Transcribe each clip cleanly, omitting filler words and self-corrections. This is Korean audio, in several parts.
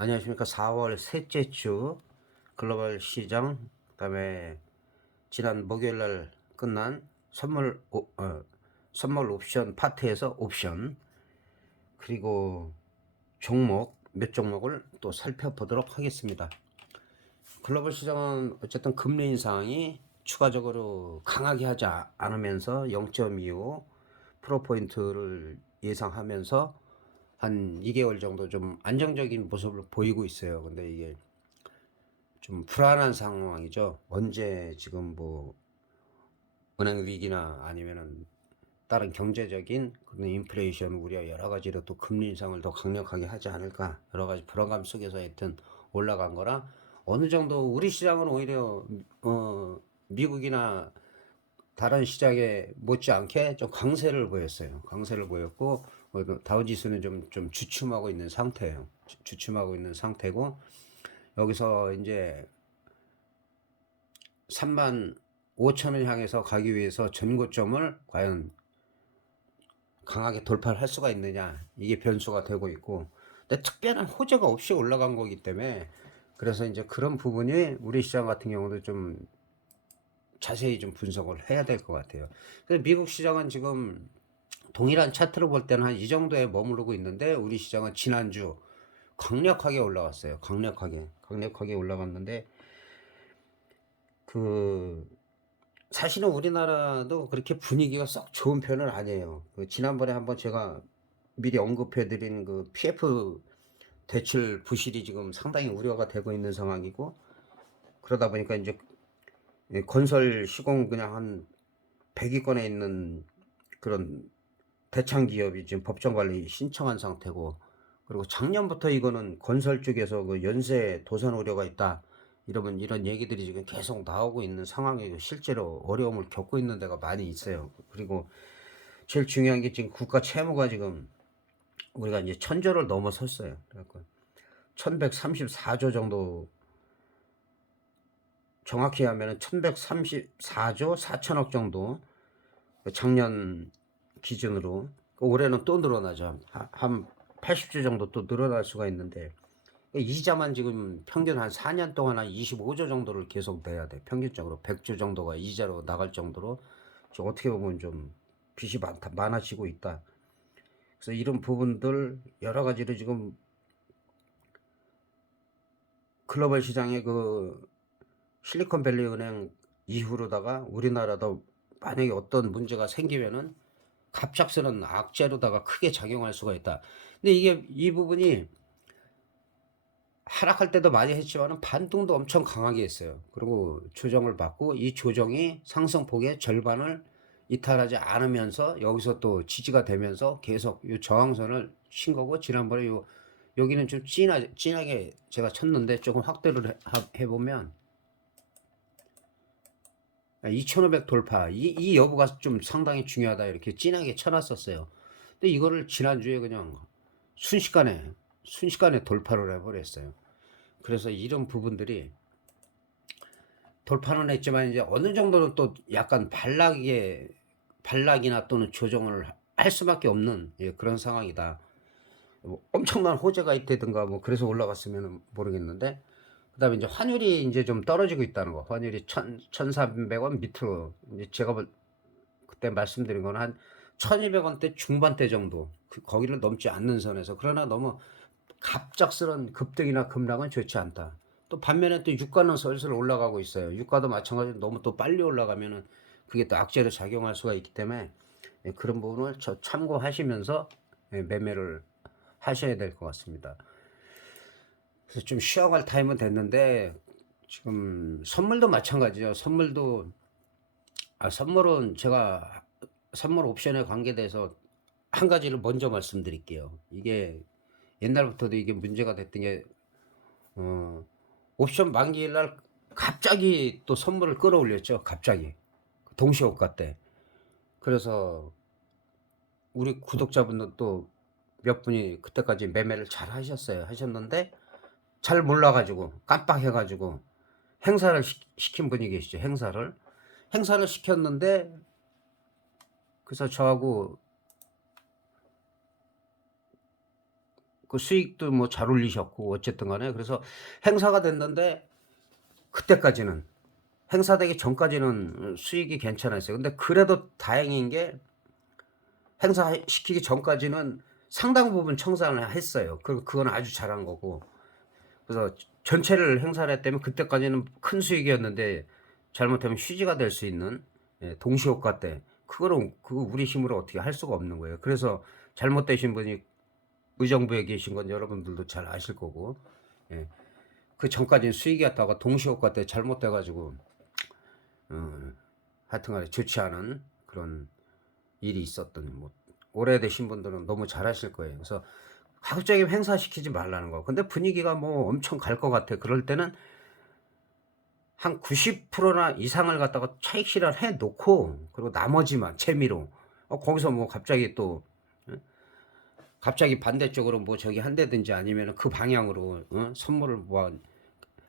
안녕하십니까. 4월 셋째 주 글로벌 시장, 그다음에 지난 목요일 날 끝난 선물 옵션 파트에서 옵션, 그리고 종목 몇 종목을 또 살펴보도록 하겠습니다. 글로벌 시장은 어쨌든 금리 인상이 추가적으로 강하게 하지 않으면서 0.25%포인트를 예상하면서 한 2개월 정도 좀 안정적인 모습을 보이고 있어요. 근데 이게 좀 불안한 상황이죠. 언제 지금 뭐 은행 위기나 아니면은 다른 경제적인 그런 인플레이션 우려 여러 가지로 또 금리 인상을 더 강력하게 하지 않을까, 여러 가지 불안감 속에서 하여튼 올라간 거라, 어느 정도 우리 시장은 오히려 미국이나 다른 시장에 못지않게 좀 강세를 보였어요. 강세를 보였고 다우지수는 좀 주춤하고 있는 상태예요. 주춤하고 있는 상태고, 여기서 이제 3만 5천을 향해서 가기 위해서 전고점을 과연 강하게 돌파를 할 수가 있느냐, 이게 변수가 되고 있고, 근데 특별한 호재가 없이 올라간 거기 때문에, 그래서 이제 그런 부분이 우리 시장 같은 경우도 좀 자세히 좀 분석을 해야 될 것 같아요. 그래서 미국 시장은 지금 동일한 차트로 볼 때는 한 이 정도에 머무르고 있는데, 우리 시장은 지난주 강력하게 올라갔어요. 강력하게 올라갔는데, 그 사실은 우리나라도 그렇게 분위기가 썩 좋은 편은 아니에요. 지난번에 한번 제가 미리 언급해드린 그 PF 대출 부실이 지금 상당히 우려가 되고 있는 상황이고, 그러다 보니까 이제 건설 시공 그냥 한 100위권에 있는 그런 대창 기업이 지금 법정 관리 신청한 상태고, 그리고 작년부터 이거는 건설 쪽에서 그 연쇄 도산 우려가 있다, 이런 얘기들이 지금 계속 나오고 있는 상황이고, 실제로 어려움을 겪고 있는 데가 많이 있어요. 그리고 제일 중요한 게 지금 국가 채무가 지금 우리가 이제 1000조를 넘어섰어요. 그래갖고 1134조 정도, 정확히 하면은 1134조 4천억 정도, 작년 기준으로. 올해는 또 늘어나죠. 한 80조 정도 또 늘어날 수가 있는데, 이자만 지금 평균 한 4년 동안 한 25조 정도를 계속 내야 돼. 평균적으로 100조 정도가 이자로 나갈 정도로 좀 어떻게 보면 좀 빚이 많아지고 있다. 그래서 이런 부분들 여러 가지로 지금 글로벌 시장의 그 실리콘밸리 은행 이후로다가 우리나라도 만약에 어떤 문제가 생기면은 갑작스런 악재로다가 크게 작용할 수가 있다. 근데 이게 이 부분이 하락할 때도 많이 했지만은 반등도 엄청 강하게 했어요. 그리고 조정을 받고, 이 조정이 상승폭의 절반을 이탈하지 않으면서 여기서 또 지지가 되면서 계속 이 저항선을 친 거고, 지난번에 여기는 좀 진하게 제가 쳤는데, 조금 확대를 해보면 2500 돌파, 이 여부가 좀 상당히 중요하다, 이렇게 진하게 쳐놨었어요. 근데 이거를 지난주에 그냥 순식간에 돌파를 해버렸어요. 그래서 이런 부분들이 돌파는 했지만 이제 어느 정도는 또 약간 반락이나 또는 조정을 할 수밖에 없는, 예, 그런 상황이다. 뭐 엄청난 호재가 있다든가 뭐 그래서 올라갔으면 모르겠는데, 그다음에 이제 환율이 이제 좀 떨어지고 있다는 거. 환율이 1,400원 밑으로, 이제 제가 그때 말씀드린 건 한 1,200원대 중반대 정도, 거기를 넘지 않는 선에서. 그러나 너무 갑작스런 급등이나 급락은 좋지 않다. 또 반면에 또 유가는 슬슬 올라가고 있어요. 유가도 마찬가지로 너무 또 빨리 올라가면은 그게 또 악재로 작용할 수가 있기 때문에, 예, 그런 부분을 참고하시면서, 예, 매매를 하셔야 될 것 같습니다. 그래서 좀 쉬어갈 타임은 됐는데, 지금 선물도 마찬가지죠. 선물은 제가 선물 옵션에 관계돼서 한 가지를 먼저 말씀드릴게요. 이게 옛날부터도 이게 문제가 됐던 게, 어, 옵션 만기일 날 갑자기 또 선물을 끌어올렸죠. 갑자기 동시호가 때. 그래서 우리 구독자분들 또 몇 분이 그때까지 매매를 잘 하셨는데, 잘 몰라가지고 깜빡해가지고 행사를 시킨 분이 계시죠. 행사를 시켰는데, 그래서 저하고 그 수익도 뭐 잘 올리셨고 어쨌든 간에 그래서 행사가 됐는데 그때까지는 행사되기 전까지는 수익이 괜찮았어요. 근데 그래도 다행인 게 행사시키기 전까지는 상당 부분 청산을 했어요. 그건 아주 잘한 거고. 그래서 전체를 행사를 했다면 그때까지는 큰 수익이었는데 잘못하면 휴지가 될 수 있는 동시효과 때 그거는 그거 우리 힘으로 어떻게 할 수가 없는 거예요. 그래서 잘못되신 분이 의정부에 계신 건 여러분들도 잘 아실 거고 예. 그전까지는 수익이었다가 동시효과 때 잘못돼 가지고 하여튼간에 좋지 않은 그런 일이 있었던 뭐 오래되신 분들은 너무 잘 아실 거예요. 그래서 가급적이면 행사시키지 말라는 거. 근데 분위기가 뭐 엄청 갈 것 같아. 그럴 때는 한 90%나 이상을 갖다가 차익 실현해 놓고 그리고 나머지만 재미로 거기서 뭐 갑자기 또 갑자기 반대쪽으로 뭐 저기 한다든지 아니면은 그 방향으로 선물을 뭐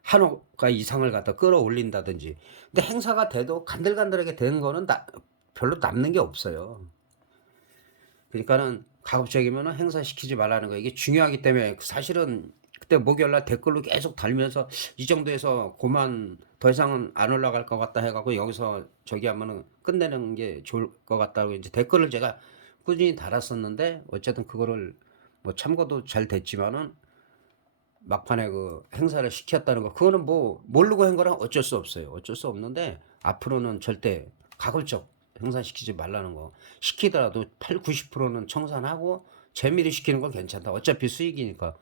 한 호가 이상을 갖다 끌어올린다든지. 근데 행사가 돼도 간들간들하게 되는 거는 별로 남는 게 없어요. 그러니까는 가급적이면은 행사시키지 말라는 거예요. 이게 중요하기 때문에 사실은 그때 목요일 날 댓글로 계속 달면서 이 정도에서 고만 더 이상은 안 올라갈 것 같다 해 갖고 여기서 저기 하면은 끝내는 게 좋을 것 같다고 이제 댓글을 제가 꾸준히 달았었는데 어쨌든 그거를 뭐 참고도 잘 됐지만은 막판에 그 행사를 시켰다는 거 그거는 뭐 모르고 한 거랑 어쩔 수 없어요. 어쩔 수 없는데 앞으로는 절대 가급적 행사시키지 말라는 거. 시키더라도 80-90%는 청산하고 재미를 시키는 건 괜찮다. 어차피 수익이니까.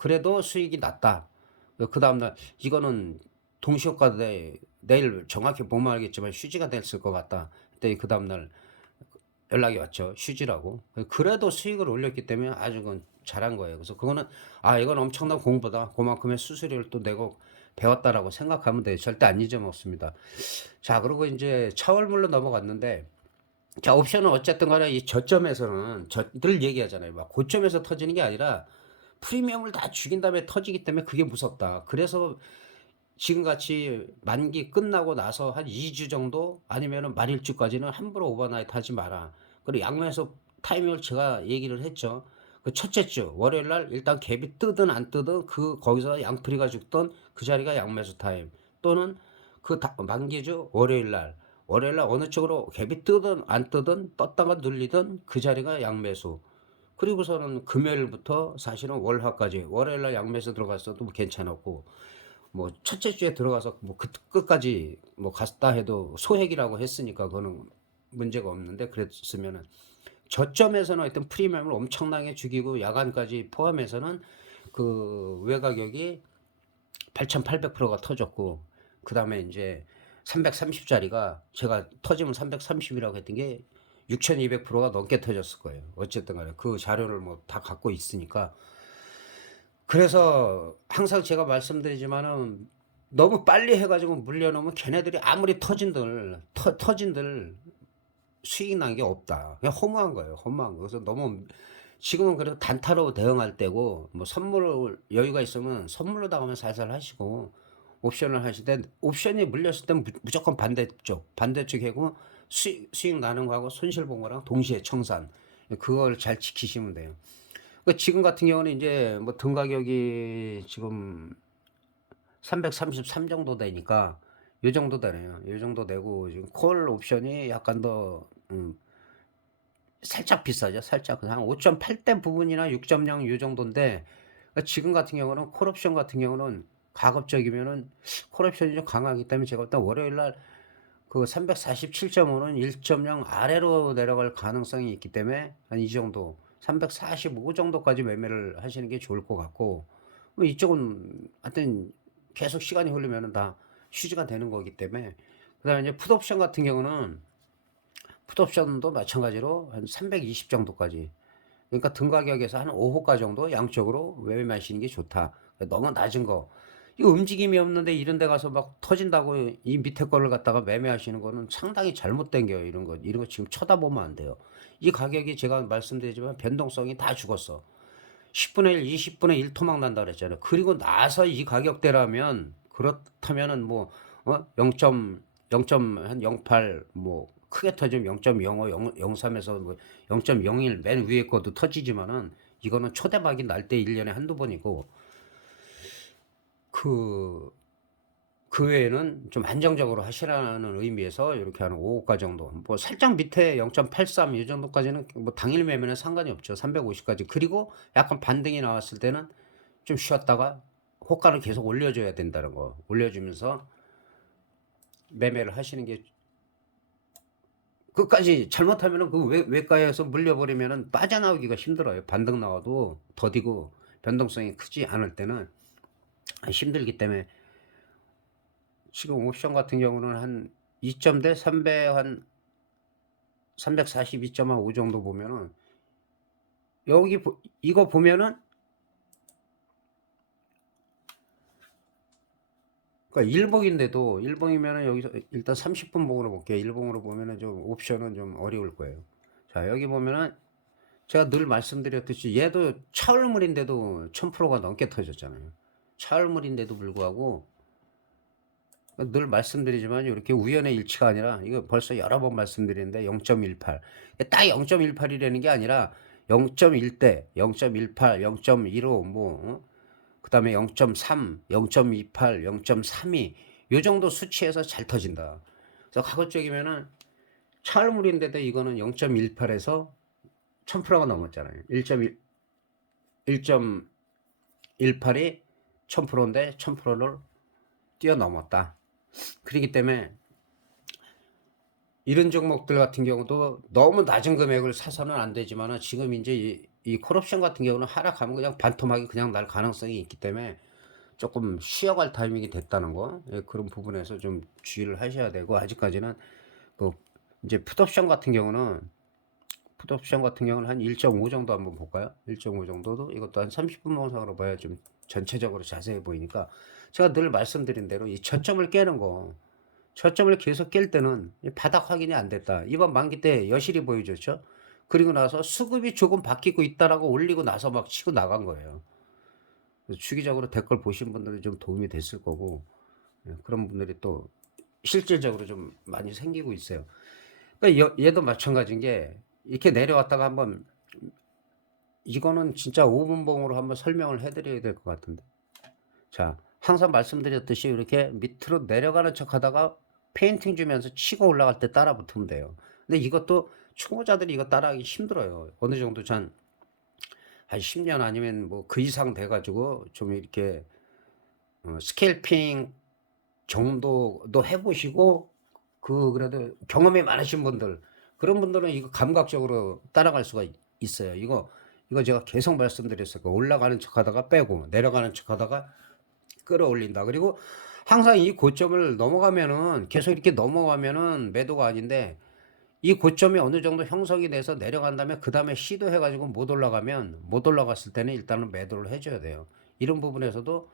그래도 수익이 낮다. 그다음 날 이거는 동시효과 돼 내일 정확히 보면 알겠지만 휴지가 됐을 것 같다. 그때 그다음 날 연락이 왔죠. 휴지라고. 그래도 수익을 올렸기 때문에 아주 그건 잘한 거예요. 그래서 그거는 '아 이건 엄청난 공부다. 고만큼의 수수료를 또 내고 배웠다.'라고 생각하면 돼요. 절대 안 잊어먹습니다. 자 그리고 인제 차월물로 넘어갔는데 자 옵션은 어쨌든 간에 이 저점에서는 늘 얘기하잖아요. 막 고점에서 터지는 게 아니라 프리미엄을 다 죽인 다음에 터지기 때문에 그게 무섭다. 그래서 지금같이 만기 끝나고 나서 한 2주 정도 아니면은 말일주까지는 함부로 오버나이트 하지 마라. 그리고 양면에서 타이밍을 제가 얘기를 했죠. 그 첫째 주 월요일 날 일단 갭이 뜨든 안 뜨든 거기서 양풀이가 죽던 그 자리가 양매수 타임 또는 만기주 월요일 날 어느 쪽으로 갭이 뜨든 안 뜨든 떴다가 눌리든 그 자리가 양매수. 그리고서는 금요일부터 사실은 월화까지 월요일 날 양매수 들어갔어도 뭐 괜찮았고 뭐 첫째 주에 들어가서 뭐 끝까지 뭐 갔다 해도 소액이라고 했으니까 그거는 문제가 없는데 그랬으면은 저점에서는 하여튼 프리미엄을 엄청나게 죽이고 야간까지 포함해서는 그 외가격이 8,800%가 터졌고 그다음에 인제 330 짜리가 제가 터지면 330 이라고 했던 게 6,200%가 넘게 터졌을 거예요. 어쨌든 간에 그 자료를 뭐 다 갖고 있으니까. 그래서 항상 제가 말씀드리지만은 너무 빨리 해 가지고 물려 놓으면 걔네들이 아무리 터진들 수익 난 게 없다. 그냥 허무한 거예요, 허무한 거. 그래서 너무 지금은 그래도 단타로 대응할 때고 뭐 선물 여유가 있으면 선물로다가 살살 하시고 옵션을 하실 때 옵션이 물렸을 땐 무조건 반대쪽 해고 수익 나는 거하고 손실 본 거랑 동시에 청산. 그걸 잘 지키시면 돼요. 지금 같은 경우는 인제 뭐 등 가격이 지금 333 정도 되니까 요 정도 되네요. 요 정도 되고 지금 콜 옵션이 약간 더 살짝 비싸죠. 살짝 한 5.8대 부분이나 6.0 요 정도인데 지금 같은 경우는 콜 옵션 같은 경우는 가급적이면은 콜 옵션이 좀 강하기 때문에 제가 볼 때 월요일 날 그 347.5는 1.0 아래로 내려갈 가능성이 있기 때문에 한 이 정도 345 정도까지 매매를 하시는 게 좋을 것 같고 뭐 이쪽은 하여튼 계속 시간이 흐르면은 다 휴지가 되는 거기 때문에 그다음에 이제 풋옵션 같은 경우는 풋옵션도 마찬가지로 한 320 정도까지 그러니까 등 가격에서 한 5 호가 정도 양쪽으로 매매하시는 게 좋다. 너무 낮은 거 이 움직임이 없는데 이런 데 가서 막 터진다고 이 밑에 거를 갖다가 매매하시는 거는 상당히 잘못된 거예요. 이런 거 지금 쳐다보면 안 돼요. 이 가격이 제가 말씀드리지만 변동성이 다 죽었어. 10분의 1, 20분의 1 토막 난다 그랬잖아요. 그리고 나서 이 가격대라면 그렇다면은 뭐 0.08 뭐 크게 터지면 0.05, 0.03에서 뭐 0.01 맨 위에 것도 터지지만은 이거는 초대박이 날 때 1년에 한두 번이고 그 그 외에는 좀 안정적으로 하시라는 의미에서 이렇게 한 5호가 정도, 뭐 살짝 밑에 0.83 이 정도까지는 뭐 당일 매매는 상관이 없죠. 350 까지. 그리고 약간 반등이 나왔을 때는 좀 쉬었다가 호가를 계속 올려줘야 된다는 거. 올려주면서 매매를 하시는 게, 끝까지 잘못하면은 그 외과에서 물려버리면은 빠져나오기가 힘들어요. 반등 나와도 더디고 변동성이 크지 않을 때는 힘들기 때문에, 지금 옵션 같은 경우는 한 2점대 300, 한 342.5 정도 보면은, 여기 이거 보면은, 그러니까 일봉인데도, 일봉이면은 여기서 일단 30분 봉으로 볼게요. 일봉으로 보면은 좀 옵션은 좀 어려울 거예요. 자, 여기 보면은 제가 늘 말씀드렸듯이 얘도 차울물인데도 1000%가 넘게 터졌잖아요. 차울물인데도 불구하고 늘 말씀드리지만 이렇게 우연의 일치가 아니라, 이거 벌써 여러 번 말씀드리는데 0.18, 딱 0.18이라는 게 아니라 0.1대, 0.18, 0.15, 그다음에 0.3, 0.28, 0.32, 요 정도 수치에서 잘 터진다. 그래서 가급적이면은 차울물인데도 이거는 0.18에서 1000%가 넘었잖아요. 1.1, 1.18이 1000%인데 1000%를 뛰어넘었다. 그렇기 때문에 이런 종목들 같은 경우도 너무 낮은 금액을 사서는 안 되지만, 지금 이제 이 콜옵션 같은 경우는 하락하면 그냥 반토막이 그냥 날 가능성이 있기 때문에 조금 쉬어갈 타이밍이 됐다는 거, 예, 그런 부분에서 좀 주의를 하셔야 되고, 아직까지는 그 이제 풋옵션 같은 경우는 한 1.5 정도 한번 볼까요? 1.5 정도도 이것도 한 30분 영상으로 봐야 좀 전체적으로 자세히 보이니까, 제가 늘 말씀드린 대로 이 저점을 깨는 거, 저점을 계속 깰 때는 바닥 확인이 안 됐다. 이번 만기 때 여실히 보여줬죠. 그리고 나서 수급이 조금 바뀌고 있다라고 올리고 나서 막 치고 나간 거예요. 그래서 주기적으로 댓글 보신 분들은 좀 도움이 됐을 거고, 예, 그런 분들이 또 실질적으로 좀 많이 생기고 있어요. 그러니까 얘도 마찬가지인 게, 이렇게 내려왔다가 한번, 이거는 진짜 5분봉으로 한번 설명을 해드려야 될 것 같은데. 자, 항상 말씀드렸듯이 이렇게 밑으로 내려가는 척 하다가 페인팅 주면서 치고 올라갈 때 따라 붙으면 돼요. 근데 이것도 초보자들이 이거 따라하기 힘들어요. 어느 정도 한 10년 아니면 뭐 그 이상 돼가지고 좀 이렇게 스캘핑 정도도 해보시고, 그래도 경험이 많으신 분들, 그런 분들은 이거 감각적으로 따라갈 수가 있어요. 이거 제가 계속 말씀드렸어요. 올라가는 척 하다가 빼고, 내려가는 척 하다가 끌어올린다. 그리고 항상 이 고점을 넘어가면은, 계속 이렇게 넘어가면은 매도가 아닌데, 이 고점이 어느 정도 형성이 돼서 내려간 다음에 그 다음에 시도해가지고 못 올라가면, 못 올라갔을 때는 일단은 매도를 해줘야 돼요. 이런 부분에서도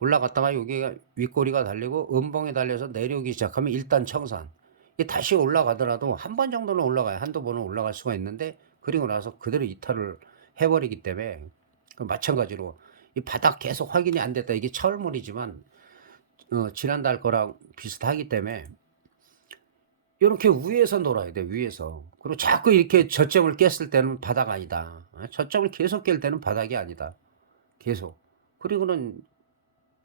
올라갔다가 여기가 윗꼬리가 달리고 음봉에 달려서 내려오기 시작하면 일단 청산. 이게 다시 올라가더라도 한 번 정도는 올라가요. 한두 번은 올라갈 수가 있는데, 그리고 나서 그대로 이탈을 해버리기 때문에, 마찬가지로 이 바닥 계속 확인이 안 됐다. 이게 철물이지만 지난달 거랑 비슷하기 때문에 이렇게 위에서 놀아야 돼. 위에서. 그리고 자꾸 이렇게 저점을 깼을 때는 바닥 아니다. 저점을 계속 깰 때는 바닥이 아니다. 계속. 그리고는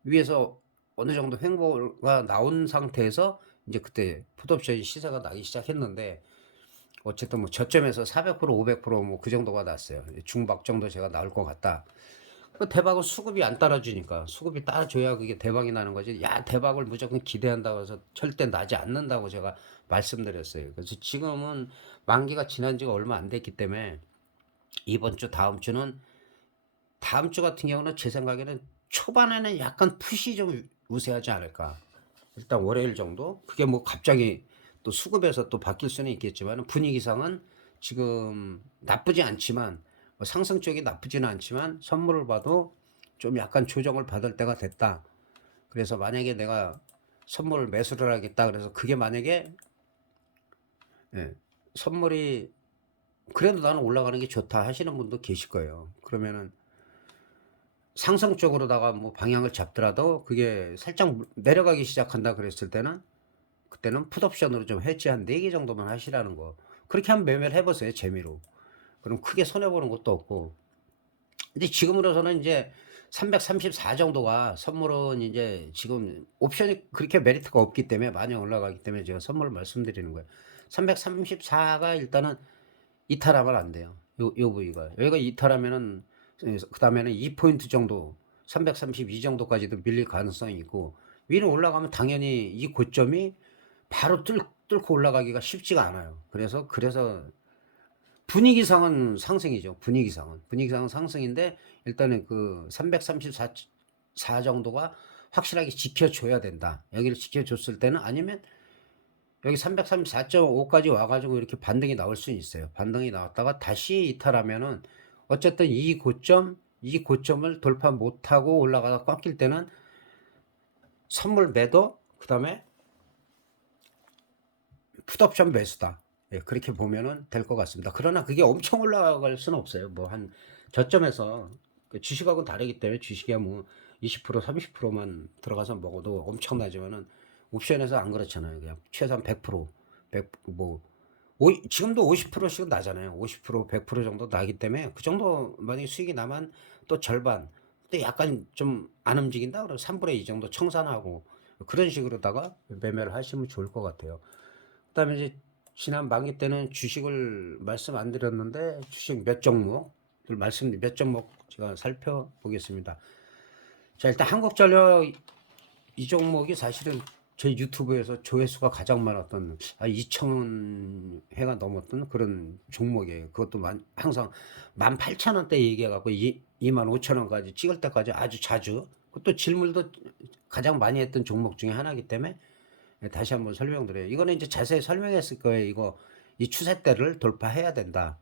위에서 어느 정도 횡보가 나온 상태에서 이제 그때 풋옵션이 시세가 나기 시작했는데, 어쨌든 뭐 저점에서 400%, 500%뭐 그 정도가 났어요. 중박 정도 제가 나올 것 같다. 그 대박은 수급이 안 따라주니까, 수급이 따라줘야 그게 대박이 나는 거지. 야, 대박을 무조건 기대한다고 해서 절대 나지 않는다고 제가 말씀드렸어요. 그래서 지금은 만기가 지난 지가 얼마 안 됐기 때문에, 이번 주, 다음 주 같은 경우는 제 생각에는 초반에는 약간 푸시 좀 우세하지 않을까. 일단 월요일 정도? 그게 뭐 갑자기 또 수급에서 또 바뀔 수는 있겠지만, 분위기상은 지금 나쁘지 않지만, 뭐 상승 쪽이 나쁘지는 않지만, 선물을 봐도 좀 약간 조정을 받을 때가 됐다. 그래서 만약에 내가 선물을 매수를 하겠다, 그래서 그게 만약에, 예, 선물이 그래도 나는 올라가는 게 좋다 하시는 분도 계실 거예요. 그러면은 상승 쪽으로다가 뭐 방향을 잡더라도 그게 살짝 내려가기 시작한다 그랬을 때는, 그때는 풋옵션으로 좀 해지 한 4개 정도만 하시라는 거. 그렇게 한번 매매를 해보세요. 재미로. 그럼 크게 손해보는 것도 없고, 근데 지금으로서는 이제 334 정도가 선물은 이제 지금 옵션이 그렇게 메리트가 없기 때문에 많이 올라가기 때문에 제가 선물을 말씀드리는 거예요. 334가 일단은 이탈하면 안 돼요. 요 부위가. 여기가 이탈하면은 그다음에는 2포인트 정도 332 정도까지도 밀릴 가능성이 있고 위로 올라가면 당연히 이 고점이 바로 뚫고 올라가기가 쉽지가 않아요. 그래서 분위기상은 상승이죠. 분위기상은 상승인데 일단은 그 334 정도가 확실하게 지켜줘야 된다. 여기를 지켜줬을 때는 아니면 여기 334.5까지 와가지고 이렇게 반등이 나올 수 있어요. 반등이 나왔다가 다시 이탈하면은 어쨌든 이 고점을 돌파 못하고 올라가다 꺾일 때는 선물 매도, 그 다음에 풋옵션 매수다. 예, 그렇게 보면은 될 것 같습니다. 그러나 그게 엄청 올라갈 수는 없어요. 뭐 한 저점에서 주식하고는 다르기 때문에 주식이야 뭐 20% 30%만 들어가서 먹어도 엄청나지만은 옵션에서 안 그렇잖아요. 그냥 최소한 100%, 100, 뭐 지금도 50%씩 나잖아요. 50%, 100% 정도 나기 때문에 그 정도 만약에 수익이 나면 또 절반, 또 약간 좀 안 움직인다 그러면 3분의 2 정도 청산하고 그런 식으로다가 매매를 하시면 좋을 것 같아요. 그다음에 이제 지난 만기 때는 주식을 말씀 안 드렸는데 주식 몇 종목 제가 살펴보겠습니다. 자, 일단 한국전력 이 종목이 사실은 제 유튜브에서 조회수가 가장 많았던 2천 회가 넘었던 그런 종목이에요. 그것도 항상 18,000원대 얘기해갖고 25,000원까지 찍을 때까지 아주 자주 그것도 질문도 가장 많이 했던 종목 중에 하나이기 때문에 다시 한번 설명드려요. 이거는 이제 자세히 설명했을 거예요. 이 추세대를 돌파해야 된다.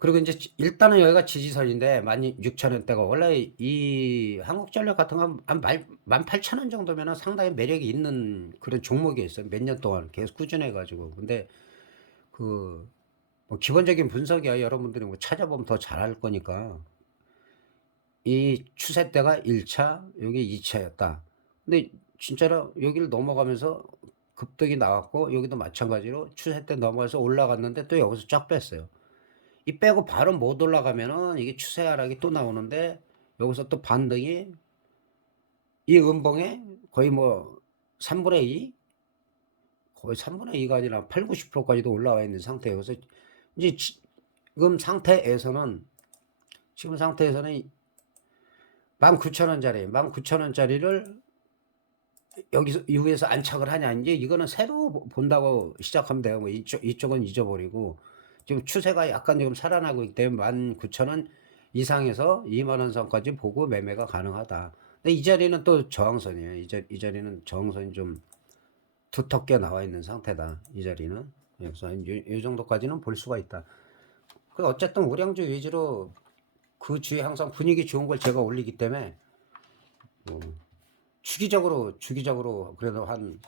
그리고 이제 일단은 여기가 지지선인데 16,000원대가 원래 이 한국전력 같은 건 한 18,000원 정도면은 상당히 매력이 있는 그런 종목이 있어요. 몇 년 동안 계속 꾸준해 가지고. 근데 뭐 기본적인 분석이야. 여러분들이 뭐 찾아보면 더 잘할 거니까. 이 추세대가 1차, 여기 2차였다. 근데 진짜로 여기를 넘어가면서 급등이 나왔고 여기도 마찬가지로 추세대 넘어가서 올라갔는데 또 여기서 쫙 뺐어요. 이 빼고 바로 못 올라가면은 이게 추세 하락이 또 나오는데 여기서 또 반등이 이 음봉에 거의 뭐 3분의 2? 거의 3분의 2가 아니라 8, 90%까지도 올라와 있는 상태여서 이제 지금 상태에서는 19,000원짜리, 19,000원짜리를 여기서 이후에서 안착을 하냐. 이제 이거는 새로 본다고 시작하면 돼요. 뭐 이쪽은 잊어버리고 지금 추세가 약간 지금 살아나고 있기 때문에 19,000원 이상에서 2만 원 선까지 보고 매매가 가능하다. 근데 이 자리는 또 저항선이에요. 이 자리는 저항선이 좀 두텁게 나와 있는 상태다. 이 자리는. 그래서 이 정도까지는 볼 수가 있다. 그 어쨌든 우량주 위주로 그 주에 항상 분위기 좋은 걸 제가 올리기 때문에 뭐 주기적으로 그래도 한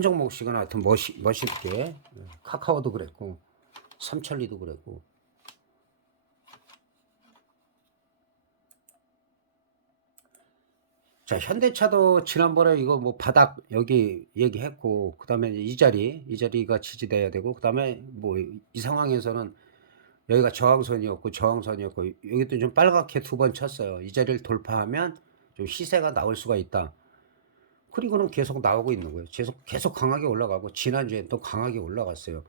종목씩은 하여튼 멋있게 카카오도 그랬고 삼천리도 그랬고. 자, 현대차도 지난번에 이거 뭐 바닥 여기 얘기했고 그다음에 이 자리가 지지돼야 되고 그다음에 뭐 이 상황에서는 여기가 저항선이었고 여기도 좀 빨갛게 두 번 쳤어요. 이 자리를 돌파하면 좀 시세가 나올 수가 있다. 그리고는 계속 나오고 있는 거예요. 계속 강하게 올라가고 지난주엔 또 강하게 올라갔어요.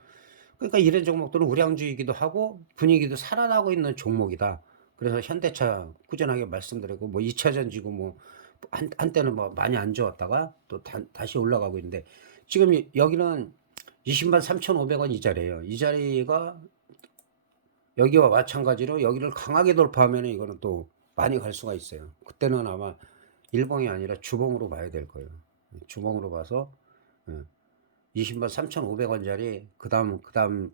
그러니까 이런 종목들은 우량주이기도 하고 분위기도 살아나고 있는 종목이다. 그래서 현대차 꾸준하게 말씀드리고 뭐 2차 전지고 뭐 한때는 뭐 많이 안 좋았다가 또 다시 올라가고 있는데 지금 여기는 20만 3,500원 이 자리예요. 이 자리가 여기와 마찬가지로 여기를 강하게 돌파하면 이거는 또 많이 갈 수가 있어요. 그때는 아마 일봉이 아니라 주봉으로 봐야 될 거예요. 주봉으로 봐서 20만 3,500원짜리 그다음에는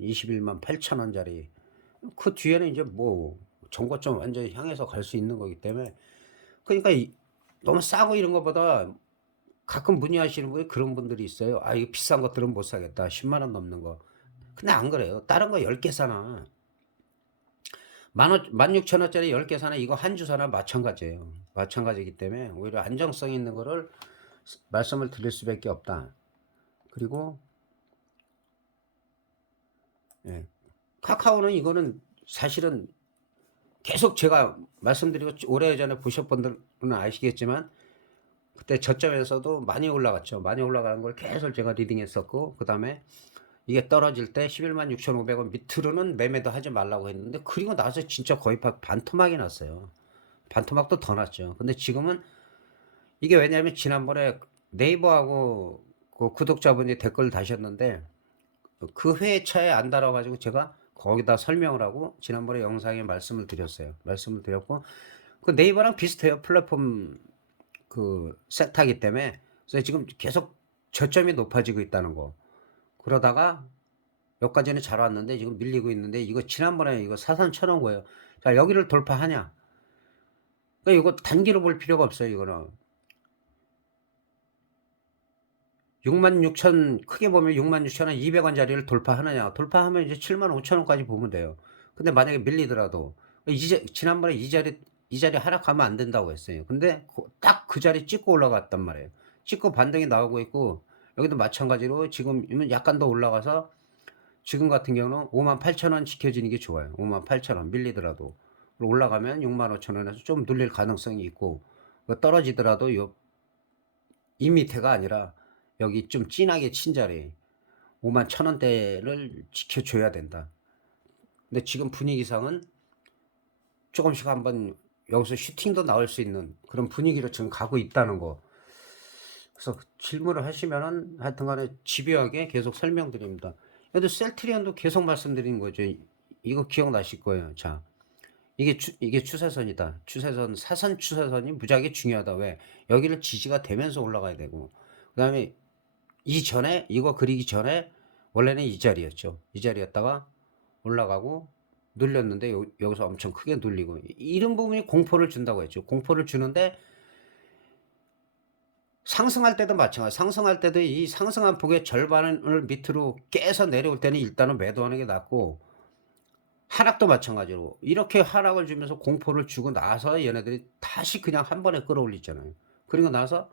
21만 8천원짜리 그 뒤에는 이제 뭐 정고점 완전히 향해서 갈 수 있는 거기 때문에 그러니까 너무 싸고 이런 것보다 가끔 문의하시는 분이 그런 분들이 있어요. 아, 이거 비싼 것들은 못 사겠다. 10만 원 넘는 거. 근데 안 그래요. 다른 거 10개 사나 16,000원짜리 10개 사나 이거 한 주 사나 마찬가지예요. 마찬가지이기 때문에 오히려 안정성 있는 거를 말씀을 드릴 수밖에 없다. 그리고 예, 카카오는 이거는 사실은 계속 제가 말씀드리고 오래전에 보셨던 분들은 아시겠지만 그때 저점에서도 많이 올라갔죠. 많이 올라가는 걸 계속 제가 리딩했었고, 그다음에 이게 떨어질 때 116,500원 밑으로는 매매도 하지 말라고 했는데, 그리고 나서 진짜 거의 반토막이 났어요. 반토막도 더 났죠. 근데 지금은 이게 왜냐하면 지난번에 네이버하고 그 구독자분이 댓글 다셨는데 그 회차에 안 달아 가지고 제가 거기다 설명을 하고 지난번에 영상에 말씀을 드렸어요. 말씀을 드렸고, 그 네이버랑 비슷해요. 플랫폼 그 섹터이기 때문에. 그래서 지금 계속 저점이 높아지고 있다는 거. 그러다가 여기까지는 잘 왔는데 지금 밀리고 있는데, 이거 지난번에 이거 사선 쳐 놓은 거예요. 자, 여기를 돌파하냐? 그러니까 이거 단기로 볼 필요가 없어요, 이거는. 66,000, 크게 보면 66,200 원짜리를 돌파하느냐. 돌파하면 이제 75,000 원까지 보면 돼요. 근데 만약에 밀리더라도 이제 지난번에 이 자리 하락하면 안 된다고 했어요. 근데 딱 그 자리 찍고 올라갔단 말이에요. 찍고 반등이 나오고 있고, 여기도 마찬가지로 지금 약간 더 올라가서 지금 같은 경우는 58,000원 지켜지는 게 좋아요. 58,000원 밀리더라도 올라가면 65,000원에서 좀 눌릴 가능성이 있고, 떨어지더라도 이 밑에가 아니라 여기 좀 진하게 친 자리 51,000원대를 지켜줘야 된다. 근데 지금 분위기상은 조금씩 한번 여기서 슈팅도 나올 수 있는 그런 분위기로 지금 가고 있다는 거. 그래서 질문을 하시면은 하여튼간에 집요하게 계속 설명드립니다. 그래도 셀트리온도 계속 말씀드리는 거죠. 이거 기억나실 거예요. 자, 이게 추세선이다. 추세선, 사선 추세선이 무지하게 중요하다. 왜? 여기를 지지가 되면서 올라가야 되고, 그다음에 이전에 이거 그리기 전에 원래는 이 자리였죠. 이 자리였다가 올라가고 눌렸는데 여기서 엄청 크게 눌리고, 이런 부분이 공포를 준다고 했죠. 공포를 주는데 상승할 때도 마찬가지. 상승할 때도 이 상승한 폭의 절반을 밑으로 깨서 내려올 때는 일단은 매도하는 게 낫고, 하락도 마찬가지로 이렇게 하락을 주면서 공포를 주고 나서 얘네들이 다시 그냥 한 번에 끌어올리잖아요. 그리고 나서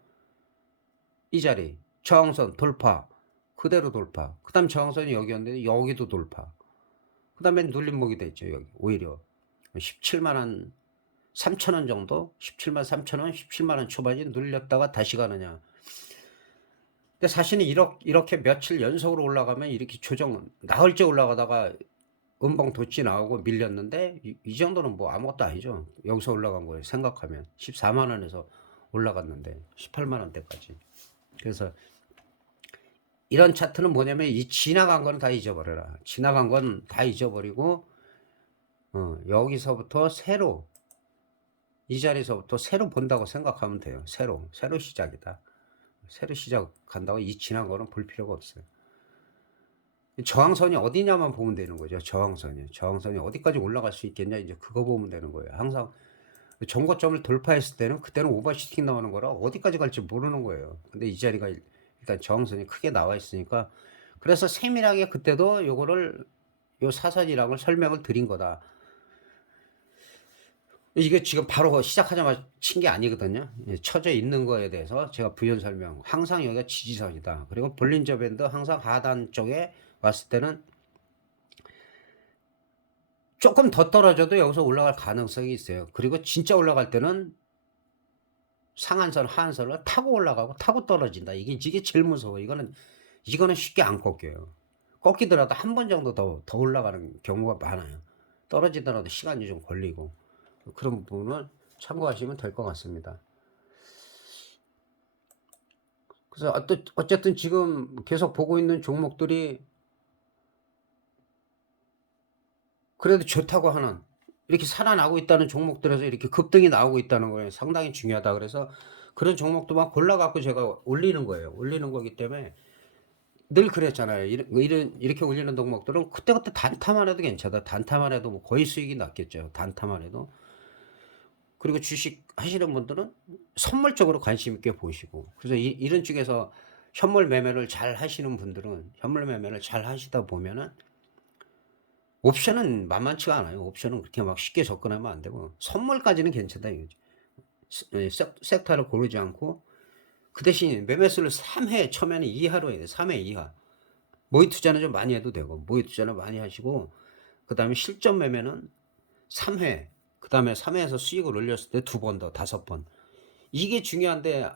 이 자리 저항선 돌파, 그대로 돌파. 그 다음 저항선이 여기였는데 여기도 돌파. 그 다음에 눌림목이 됐죠. 여기 오히려 17만 3천원 정도, 17만 3천원, 17만원 초반이 눌렸다가 다시 가느냐. 근데 사실은 이렇게 며칠 연속으로 올라가면 이렇게 조정 나흘째 올라가다가 음봉 돋지 나오고 밀렸는데, 이 정도는 뭐 아무것도 아니죠. 여기서 올라간 거예요. 생각하면 14만원에서 올라갔는데 18만원대까지. 그래서 이런 차트는 뭐냐면 이 지나간 건 다 잊어버려라. 지나간 건 다 잊어버리고, 여기서부터 새로, 이 자리에서부터 새로 본다고 생각하면 돼요. 새로 시작이다. 새로 시작한다고 이 지난 거는 볼 필요가 없어요. 저항선이 어디냐만 보면 되는 거죠. 저항선이 어디까지 올라갈 수 있겠냐, 이제 그거 보면 되는 거예요. 항상 정고점을 돌파했을 때는 그때는 오버슈팅 나오는 거라 어디까지 갈지 모르는 거예요. 근데 이 자리가 일단 저항선이 크게 나와 있으니까, 그래서 세밀하게 그때도 요거를 요 사선이랑을 설명을 드린 거다. 이게 지금 바로 시작하자마자 친 게 아니거든요. 쳐져 있는 거에 대해서 제가 부연 설명. 항상 여기가 지지선이다. 그리고 볼린저 밴드 항상 하단 쪽에 왔을 때는 조금 더 떨어져도 여기서 올라갈 가능성이 있어요. 그리고 진짜 올라갈 때는 상한선, 하한선을 타고 올라가고 타고 떨어진다. 이게 제일 무서워. 이거는 쉽게 안 꺾여요. 꺾이더라도 한 번 정도 더 올라가는 경우가 많아요. 떨어지더라도 시간이 좀 걸리고. 그런 부분을 참고하시면 될 것 같습니다. 그래서 어쨌든 지금 계속 보고 있는 종목들이 그래도 좋다고 하는, 이렇게 살아나고 있다는 종목들에서 이렇게 급등이 나오고 있다는 거예요. 상당히 중요하다. 그래서 그런 종목들만 골라갖고 제가 올리는 거예요. 올리는 거기 때문에 늘 그랬잖아요. 이렇게 올리는 종목들은 그때그때 단타만 해도 괜찮다. 단타만 해도 뭐 거의 수익이 났겠죠. 단타만 해도. 그리고 주식 하시는 분들은 선물적으로 관심 있게 보시고, 그래서 이런 쪽에서 현물 매매를 잘 하시는 분들은 현물 매매를 잘 하시다 보면은 옵션은 만만치가 않아요. 옵션은 그렇게 막 쉽게 접근하면 안 되고, 선물까지는 괜찮다 이거지. 섹터를 고르지 않고 그 대신 매매수를 3회 처음에는 이하로 해야 돼. 3회 이하. 모의 투자는 좀 많이 해도 되고, 모의 투자는 많이 하시고, 그 다음에 실전 매매는 3회, 그다음에 3 회에서 수익을 올렸을 때 2번 더, 5번. 이게 중요한데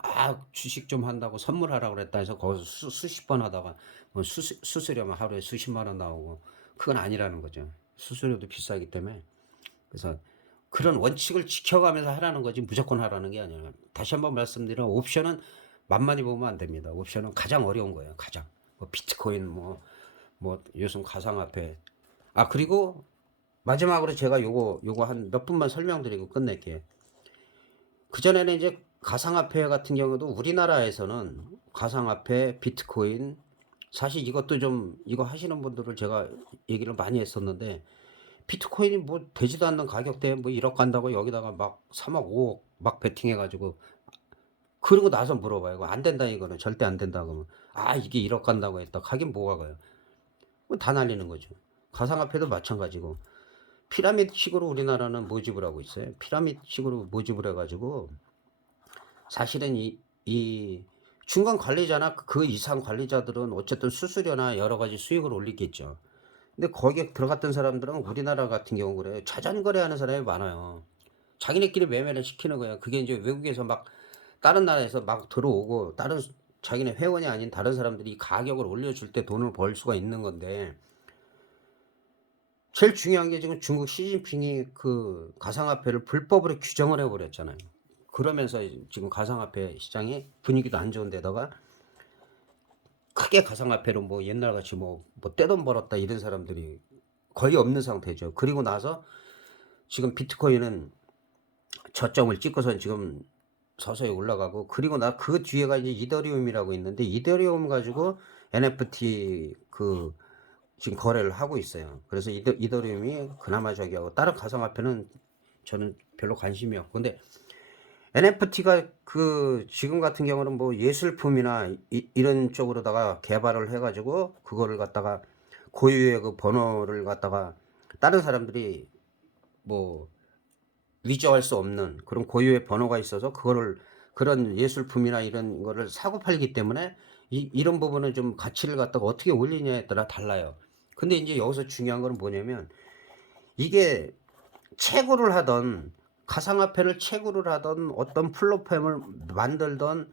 주식 좀 한다고 선물하라고 그랬다 해서 거기서 수십 번 하다가 뭐 수수료만 하루에 수십만 원 나오고 그건 아니라는 거죠. 수수료도 비싸기 때문에. 그래서 그런 원칙을 지켜가면서 하라는 거지 무조건 하라는 게 아니에요. 다시 한번 말씀드리면 옵션은 만만히 보면 안 됩니다. 옵션은 가장 어려운 거예요. 가장. 뭐 비트코인 뭐 요즘 가상화폐. 그리고 마지막으로 제가 요거 한 몇 분만 설명드리고 끝낼게요. 그전에는 이제 가상화폐 같은 경우도 우리나라에서는 가상화폐, 비트코인 사실 이것도 좀 이거 하시는 분들을 제가 얘기를 많이 했었는데 비트코인이 뭐 되지도 않는 가격대에 뭐 1억 간다고 여기다가 막 3억, 5억 막 베팅해 가지고 그러고 나서 물어봐요. 이거 안 된다 이거는. 절대 안 된다 그러면 이게 1억 간다고 했다. 가긴 뭐가 가요. 다 날리는 거죠. 가상화폐도 마찬가지고 피라미드식으로 우리나라는 모집을 하고 있어요. 피라미드식으로 모집을 해 가지고 사실은 이 중간 관리자나 그 이상 관리자들은 어쨌든 수수료나 여러 가지 수익을 올리겠죠. 근데 거기에 들어갔던 사람들은 우리나라 같은 경우 그래요. 자전거래하는 사람이 많아요. 자기네끼리 매매를 시키는 거예요. 그게 이제 외국에서 막 다른 나라에서 막 들어오고 다른 자기네 회원이 아닌 다른 사람들이 가격을 올려줄 때 돈을 벌 수가 있는 건데 제일 중요한 게 지금 중국 시진핑이 그 가상화폐를 불법으로 규정을 해 버렸잖아요. 그러면서 지금 가상화폐 시장이 분위기도 안 좋은 데다가 크게 가상화폐로 뭐 옛날같이 뭐 떼돈 벌었다 이런 사람들이 거의 없는 상태죠. 그리고 나서 지금 비트코인은 저점을 찍고선 지금 서서히 올라가고 그리고 그 뒤에가 이제 이더리움이라고 있는데 이더리움 가지고 NFT 지금 거래를 하고 있어요. 그래서 이더리움이 그나마 저기하고 다른 가상화폐는 저는 별로 관심이 없고 근데 NFT가 지금 같은 경우는 뭐 예술품이나 이런 쪽으로다가 개발을 해가지고 그거를 갖다가 고유의 그 번호를 갖다가 다른 사람들이 뭐 위조할 수 없는 그런 고유의 번호가 있어서 그런 예술품이나 이런 거를 사고 팔기 때문에 이런 부분은 좀 가치를 갖다가 어떻게 올리냐에 따라 달라요. 근데 이제 여기서 중요한 건 뭐냐면 이게 채굴을 하던 가상화폐를 채굴을 하던 어떤 플랫폼을 만들던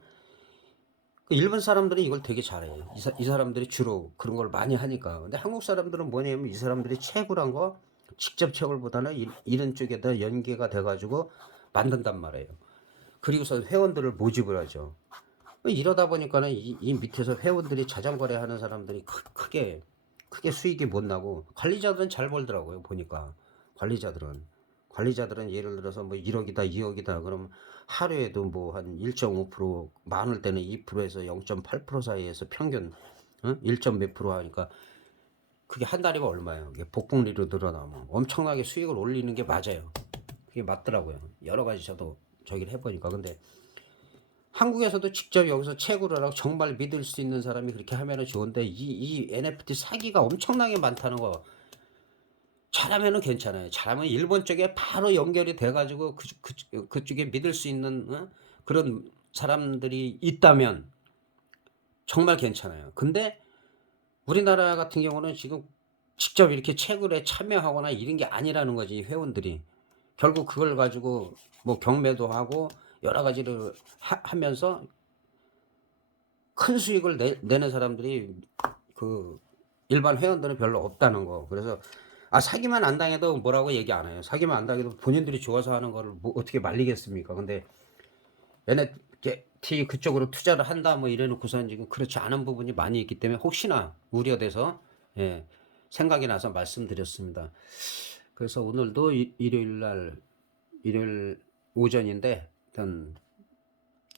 일본 사람들은 이걸 되게 잘해요. 이 사람들이 주로 그런 걸 많이 하니까. 근데 한국 사람들은 뭐냐면 이 사람들이 채굴한 거 직접 채굴보다는 이런 쪽에다 연계가 돼가지고 만든단 말이에요. 그리고서 회원들을 모집을 하죠. 이러다 보니까는 이 밑에서 회원들이 자전거래 하는 사람들이 크게 수익이 못 나고 관리자들은 잘 벌더라고요. 보니까 관리자들은 예를 들어서 뭐 1억이다 2억이다 그럼 하루에도 뭐 한 1.5% 많을 때는 2%에서 0.8% 사이에서 평균 1점 몇 프로 하니까 그게 한 달이면 얼마예요? 이게 복복리로 늘어나면 엄청나게 수익을 올리는 게 맞아요. 그게 맞더라고요. 여러 가지 저도 저기를 해보니까 근데 한국에서도 직접 여기서 채굴을 하고 정말 믿을 수 있는 사람이 그렇게 하면은 좋은데 이 NFT 사기가 엄청나게 많다는 거 잘하면은 괜찮아요. 잘하면 일본 쪽에 바로 연결이 돼가지고 그쪽에 믿을 수 있는 그런 사람들이 있다면 정말 괜찮아요. 근데 우리나라 같은 경우는 지금 직접 이렇게 채굴에 참여하거나 이런 게 아니라는 거지 회원들이. 결국 그걸 가지고 뭐 경매도 하고 여러 가지를 하면서 큰 수익을 내는 사람들이 그 일반 회원들은 별로 없다는 거. 그래서 사기만 안 당해도 뭐라고 얘기 안 해요. 사기만 안 당해도 본인들이 좋아서 하는 거를 뭐 어떻게 말리겠습니까? 근데 NFT 그쪽으로 투자를 한다 뭐 이래 놓고선 지금 그렇지 않은 부분이 많이 있기 때문에 혹시나 우려돼서 생각이 나서 말씀드렸습니다. 그래서 오늘도 일요일 오전인데 일단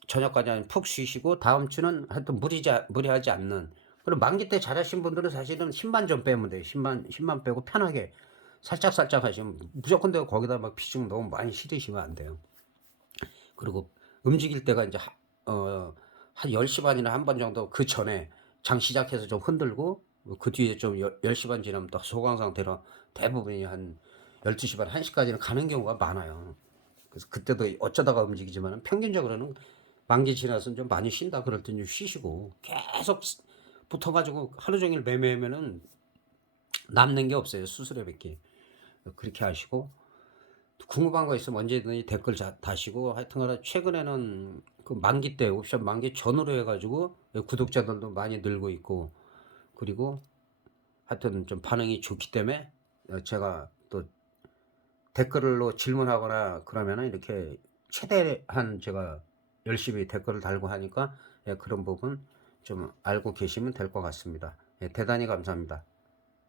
저녁까지 푹 쉬시고 다음 주는 하여튼 무리하지 않는 그리고 만기 때 잘하신 분들은 사실은 10만 좀 빼면 돼요. 10만 빼고 편하게 살짝 하시면 무조건 되고 거기다 막 비중 너무 많이 실으시면 안 돼요. 그리고 움직일 때가 이제 한 10시 반이나 한 번 정도 그 전에 장 시작해서 좀 흔들고 그 뒤에 좀 10시 반 지나면 또 소강 상태로 대부분이 한 12시 반 1시까지는 가는 경우가 많아요. 그래서 그때도 어쩌다가 움직이지만 평균적으로는 만기 지나서 좀 많이 쉰다 그럴 땐 좀 쉬시고 계속 붙어가지고 하루 종일 매매하면은 남는 게 없어요. 수수료밖에. 그렇게 하시고 궁금한 거 있으면 언제든지 댓글 다시고 하여튼간에 최근에는 그 만기 때 옵션 만기 전후로 해 가지고 구독자들도 많이 늘고 있고, 그리고 하여튼 좀 반응이 좋기 때문에 제가 또 댓글로 질문하거나 그러면은 이렇게 최대한 제가 열심히 댓글을 달고 하니까, 그런 부분 좀 알고 계시면 될 것 같습니다. 대단히 감사합니다.